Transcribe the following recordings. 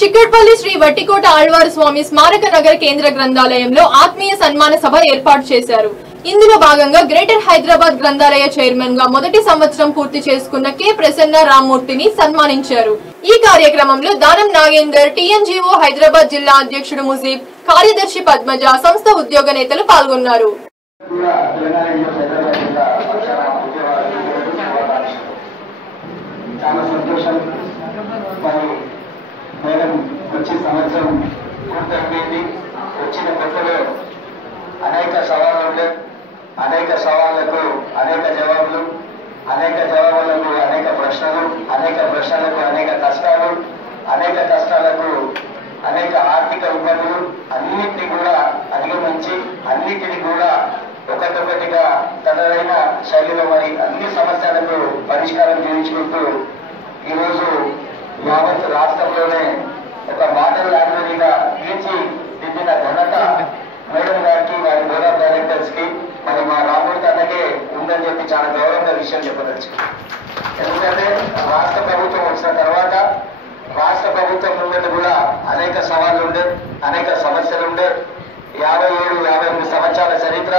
చిక్కడపల్లి శ్రీ వట్టికోట ఆళ్వారు స్వామి స్మారక నగర కేంద్ర గ్రంథాలయంలో ఆత్మీయ సన్మాన సభ ఏర్పాటు చేశారు. ఇందులో భాగంగా గ్రేటర్ హైదరాబాద్ గ్రంథాలయ చైర్మన్గా మొదటి సంవత్సరం పూర్తి చేసుకున్న కె ప్రసన్న రామ్మూర్తిని సన్మానించారు. ఈ కార్యక్రమంలో దానం నాగేందర్ టీఎన్జీఓ హైదరాబాద్ జిల్లా అధ్యక్షుడు ముజీబ్ కార్యదర్శి పద్మజ సంస్థ ఉద్యోగ నేతలు పాల్గొన్నారు. చాలా సంతోషం వచ్చే సంవత్సరం పూర్తయిపోయింది వచ్చిన కొత్తలో అనేక సవాళ్ళు అనేక సవాళ్ళకు అనేక జవాబులు అనేక జవాబులకు అనేక ప్రశ్నలు అనేక ప్రశ్నలకు అనేక కష్టాలు అనేక కష్టాలకు అనేక ఆర్థిక ఇబ్బందులు అన్నిటిని కూడా అధిగమించి అన్నిటిని కూడా ఒకటొకటిగా తనదైన శైలిలో మరి అన్ని సమస్యలకు పరిష్కారం చేయించుకుంటూ ఈరోజు యావత్ రాష్ట్రంలోనే మీకు చాలా గౌరవంగా విషయం చెప్పదచ్చు ఎందుకంటే రాష్ట్ర ప్రభుత్వం వచ్చిన తర్వాత రాష్ట్ర ప్రభుత్వం ముందు కూడా అనేక సవాళ్ళు ఉండే అనేక సమస్యలు ఉండే. యాభై ఏడు యాభై ఎనిమిది సంవత్సరాల చరిత్ర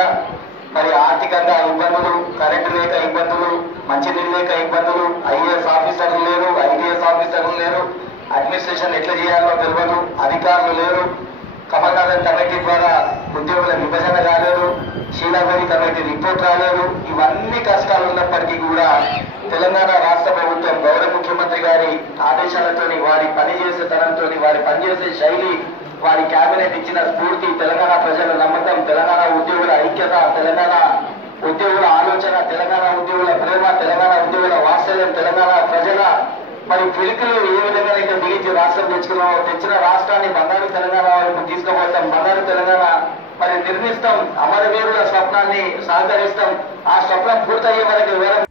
మరి ఆర్థికంగా ఇబ్బందులు కరెంటు లేక ఇబ్బందులు మంచినీళ్ళు లేక ఇబ్బందులు ఐఏఎస్ ఆఫీసర్లు లేరు ఐపీఎస్ ఆఫీసర్లు లేరు అడ్మినిస్ట్రేషన్ ఎట్లా చేయాలో తెలియదు అధికారులు లేరు. కమలనాథన్ కమిటీ ద్వారా ఉద్యోగుల విభజన కాలేదు. శీలాబరి కమిటీ రిపోర్ట్ రాలేదు. ఇవన్నీ కష్టాలు ఉన్నప్పటికీ కూడా తెలంగాణ రాష్ట్ర ప్రభుత్వం గౌరవ ముఖ్యమంత్రి గారి ఆదేశాలతో వారి పనిచేసే తనంతోని వారి పనిచేసే శైలి వారి కేబినెట్ ఇచ్చిన స్ఫూర్తి తెలంగాణ ప్రజల నమ్మకం తెలంగాణ ఉద్యోగుల ఐక్యత తెలంగాణ ఉద్యోగుల ఆలోచన తెలంగాణ ఉద్యోగుల ప్రేమ తెలంగాణ ఉద్యోగుల వాత్సల్యం తెలంగాణ ప్రజల మరి పిలుకులు ఏ విధంగా అయితే బిగించి రాష్ట్రం తెచ్చుకున్నామో తెచ్చిన రాష్ట్రాన్ని బంగారు తెలంగాణ వైపు తీసుకుపోతాం. బంగారు తెలంగాణ మరి నిర్మిస్తాం అమరవీరుల స్వప్నాన్ని సహకరిస్తాం ఆ స్వప్నం పూర్తయ్యే వరకు ఎవరు